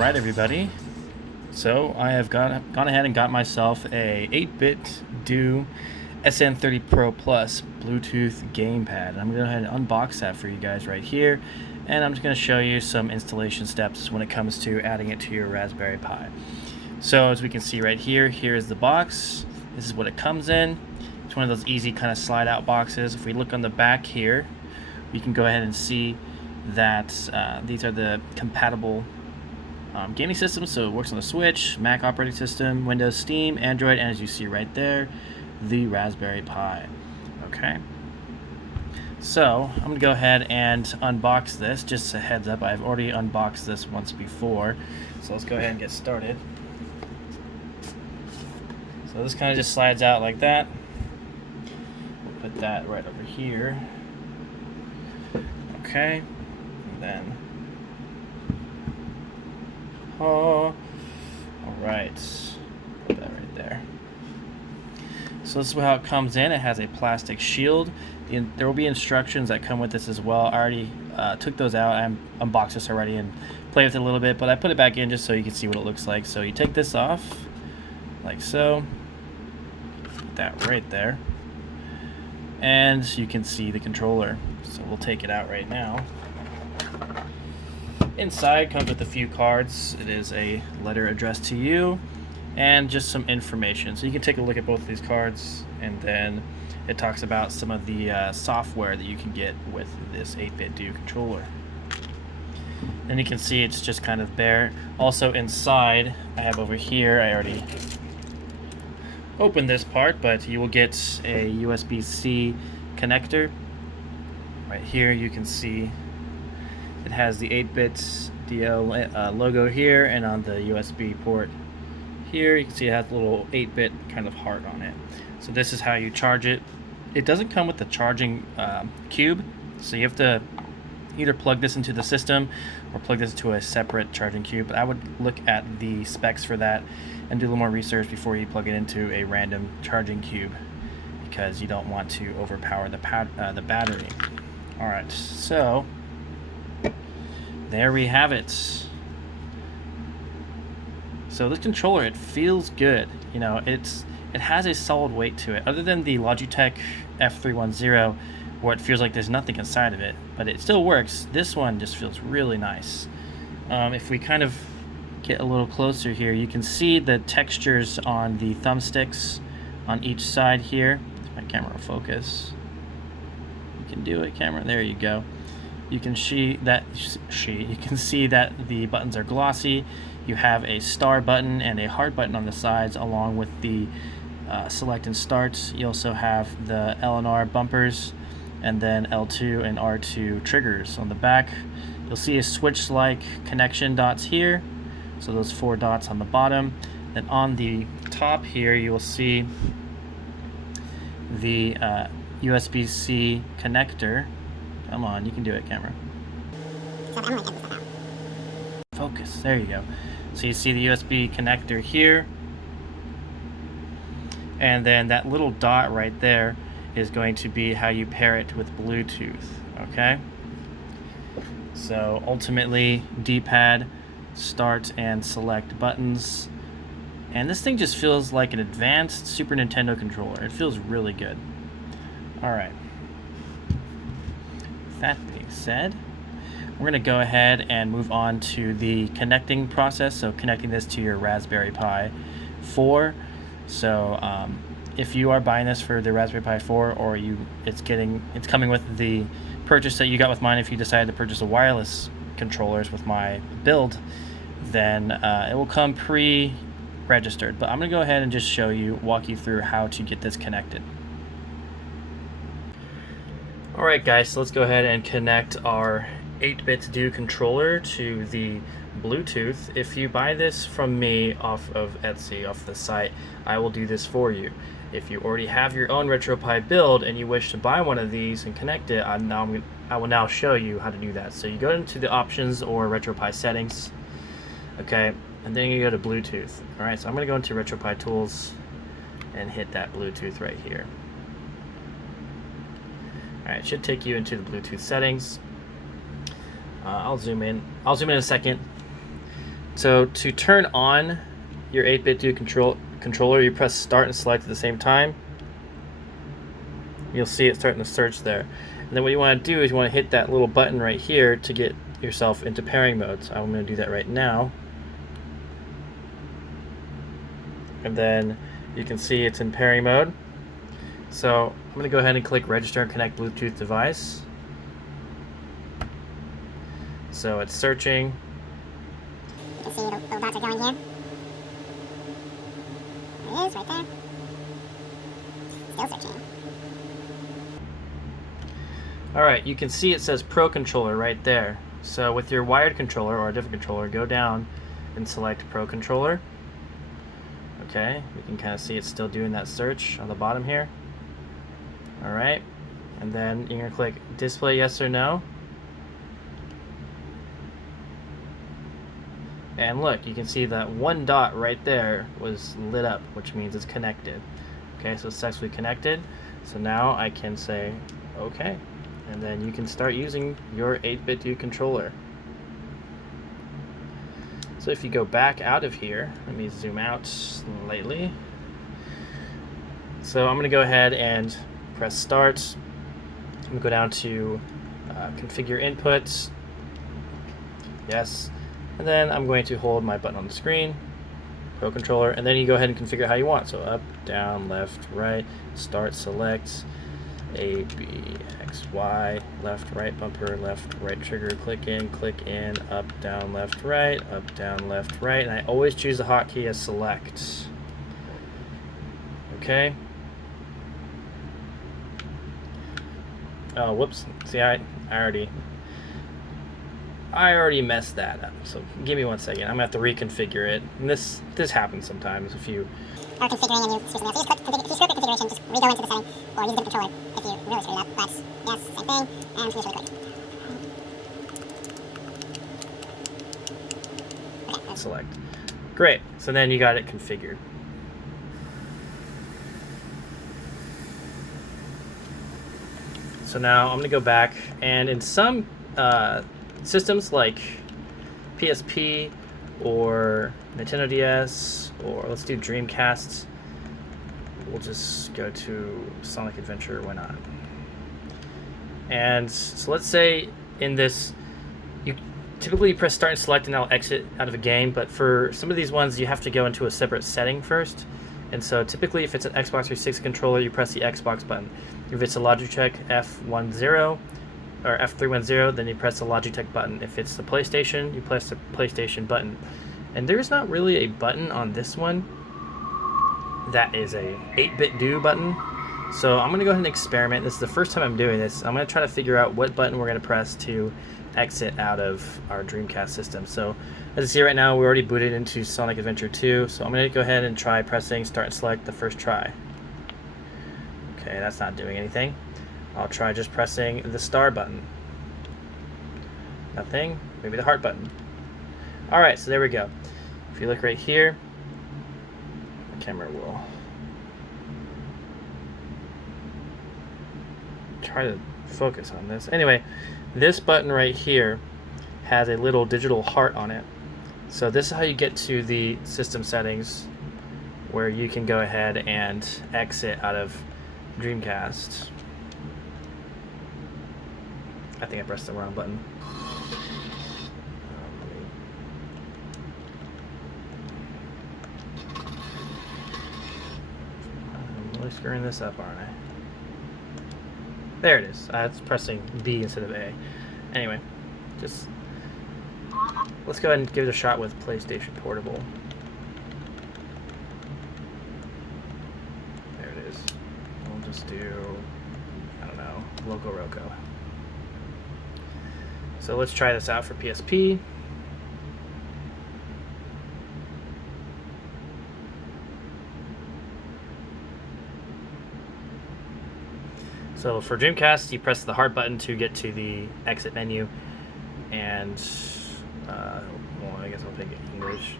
Alright everybody, so I have gone ahead and got myself a 8BitDo SN30 Pro Plus Bluetooth gamepad. I'm going to go ahead and unbox that for you guys right here, and I'm just going to show you some installation steps when it comes to adding it to your Raspberry Pi. So as we can see right here, here's the box. This is what it comes in. It's one of those easy kind of slide out boxes. If we look on the back here, we can go ahead and see that these are the compatible gaming systems, so it works on the Switch, Mac operating system, Windows, Steam, Android, and as you see right there, the Raspberry Pi. Okay, so I'm gonna go ahead and unbox this. Just a heads up, I've already unboxed this once before, so let's go ahead and get started. So this kind of just slides out like that. We'll put that right over here. Okay, and then all right, put that right there. So this is how it comes in. It has a plastic shield. There will be instructions that come with this as well. I already took those out. I unboxed this already and played with it a little bit, but I put it back in just so you can see what it looks like. So you take this off like so, put that right there, and you can see the controller. So we'll take it out right now. Inside comes with a few cards. It is a letter addressed to you and just some information. So you can take a look at both of these cards, and then it talks about some of the software that you can get with this 8BitDo controller. And you can see it's just kind of bare. Also inside, I have over here, I already opened this part, but you will get a USB-C connector. Right here you can see it has the 8BitDo logo here, and on the USB port here you can see it has a little 8-bit kind of heart on it. So this is how you charge it. It doesn't come with the charging cube, so you have to either plug this into the system or plug this into a separate charging cube. But I would look at the specs for that and do a little more research before you plug it into a random charging cube, because you don't want to overpower the battery. Alright, so there we have it. So this controller, it feels good. You know, it has a solid weight to it. Other than the Logitech F310, where it feels like there's nothing inside of it, but it still works. This one just feels really nice. If we kind of get a little closer here, you can see the textures on the thumbsticks on each side here. If my camera will focus. You can do it, camera. There you go. You can see that the buttons are glossy. You have a star button and a heart button on the sides, along with the select and start. You also have the L and R bumpers, and then L2 and R2 triggers. On the back, you'll see a switch-like connection dots here. So those 4 dots on the bottom. Then on the top here, you will see the USB-C connector. Come on, you can do it, camera. Focus, there you go. So you see the USB connector here, and then that little dot right there is going to be how you pair it with Bluetooth, okay? So ultimately, D-pad, start and select buttons, and this thing just feels like an advanced Super Nintendo controller. It feels really good. Alright. That being said, we're going to go ahead and move on to the connecting process. So connecting this to your Raspberry Pi 4. So if you are buying this for the Raspberry Pi 4, or it's coming with the purchase that you got with mine, if you decide to purchase a wireless controllers with my build, then it will come pre-registered. But I'm going to go ahead and just walk you through how to get this connected. Alright guys, so let's go ahead and connect our 8BitDo controller to the Bluetooth. If you buy this from me off of Etsy, off the site, I will do this for you. If you already have your own RetroPie build and you wish to buy one of these and connect it, I will now show you how to do that. So you go into the options or RetroPie settings, okay, and then you go to Bluetooth. Alright, so I'm going to go into RetroPie tools and hit that Bluetooth right here. Alright, it should take you into the Bluetooth settings. I'll zoom in. I'll zoom in a second So to turn on your 8BitDo controller, you press start and select at the same time. You'll see it starting to search there. And then what you want to do is you want to hit that little button right here to get yourself into pairing mode. So I'm going to do that right now. And then you can see it's in pairing mode. So I'm going to go ahead and click register and connect Bluetooth device. So it's searching. You can see the little dots are going here. There it is, right there. Still searching. Alright, you can see it says Pro Controller right there. So with your wired controller or a different controller, go down and select Pro Controller. Okay, you can kind of see it's still doing that search on the bottom here. Alright, and then you're going to click Display Yes or No. And look, you can see that one dot right there was lit up, which means it's connected. Okay, so it's successfully connected. So now I can say OK. And then you can start using your 8BitDo controller. So if you go back out of here, let me zoom out slightly. So I'm going to go ahead and press start. I'm going to go down to configure inputs. Yes. And then I'm going to hold my button on the screen, Pro Controller, and then you go ahead and configure it how you want. So up, down, left, right, start, select, A, B, X, Y, left, right bumper, left, right trigger, click in, up, down, left, right, and I always choose the hotkey as select. Okay. Oh, whoops. See, I already messed that up. So give me 1 second. I'm gonna have to reconfigure it. And this happens sometimes if you are configuring and you switch something else. So if you screw up your configuration, just re-go into the setting or use a different controller if you really screwed up. But yes, same thing. And finish really quick. Okay. Select. Great. So then you got it configured. So now I'm gonna go back, and in some systems like PSP or Nintendo DS, or let's do Dreamcast, we'll just go to Sonic Adventure, why not? And so let's say in this, you typically press start and select and that'll exit out of a game, but for some of these ones you have to go into a separate setting first. And so typically if it's an Xbox 360 controller, you press the Xbox button. If it's a Logitech F10 or F310, then you press the Logitech button. If it's the PlayStation, you press the PlayStation button. And there's not really a button on this one that is a 8BitDo button. So I'm going to go ahead and experiment. This is the first time I'm doing this. I'm going to try to figure out what button we're going to press to exit out of our Dreamcast system. So as you see right now, we're already booted into Sonic Adventure 2. So I'm going to go ahead and try pressing start and select the first try. Okay, that's not doing anything. I'll try just pressing the star button. Nothing. Maybe the heart button. Alright, so there we go. If you look right here, the camera will try to focus on this. Anyway, this button right here has a little digital heart on it. So this is how you get to the system settings where you can go ahead and exit out of Dreamcast. I think I pressed the wrong button. I'm really screwing this up, aren't I? There it is. It's pressing B instead of A. Anyway, just let's go ahead and give it a shot with PlayStation Portable. There it is. We'll just do, I don't know, Loco Roco. So let's try this out for PSP. So for Dreamcast, you press the heart button to get to the exit menu, and well, I guess I'll pick English.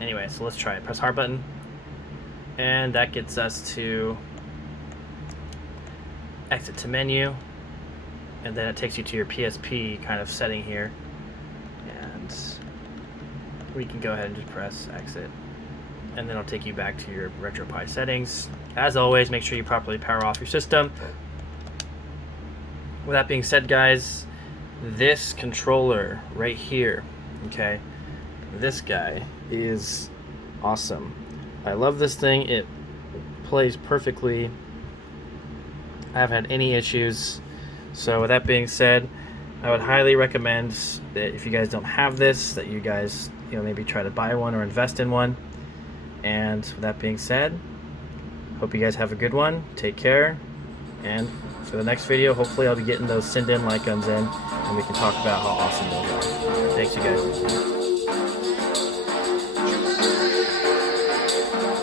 Anyway, so let's try it. Press heart button, and that gets us to exit to menu, and then it takes you to your PSP kind of setting here, and we can go ahead and just press exit. And then I'll take you back to your RetroPie settings. As always, make sure you properly power off your system. With that being said, guys, this controller right here, okay, this guy is awesome. I love this thing. It plays perfectly. I haven't had any issues. So with that being said, I would highly recommend that if you guys don't have this, that you guys, maybe try to buy one or invest in one. And with that being said, hope you guys have a good one. Take care. And for the next video, hopefully I'll be getting those send-in light guns in, and we can talk about how awesome those are. Thanks, you guys.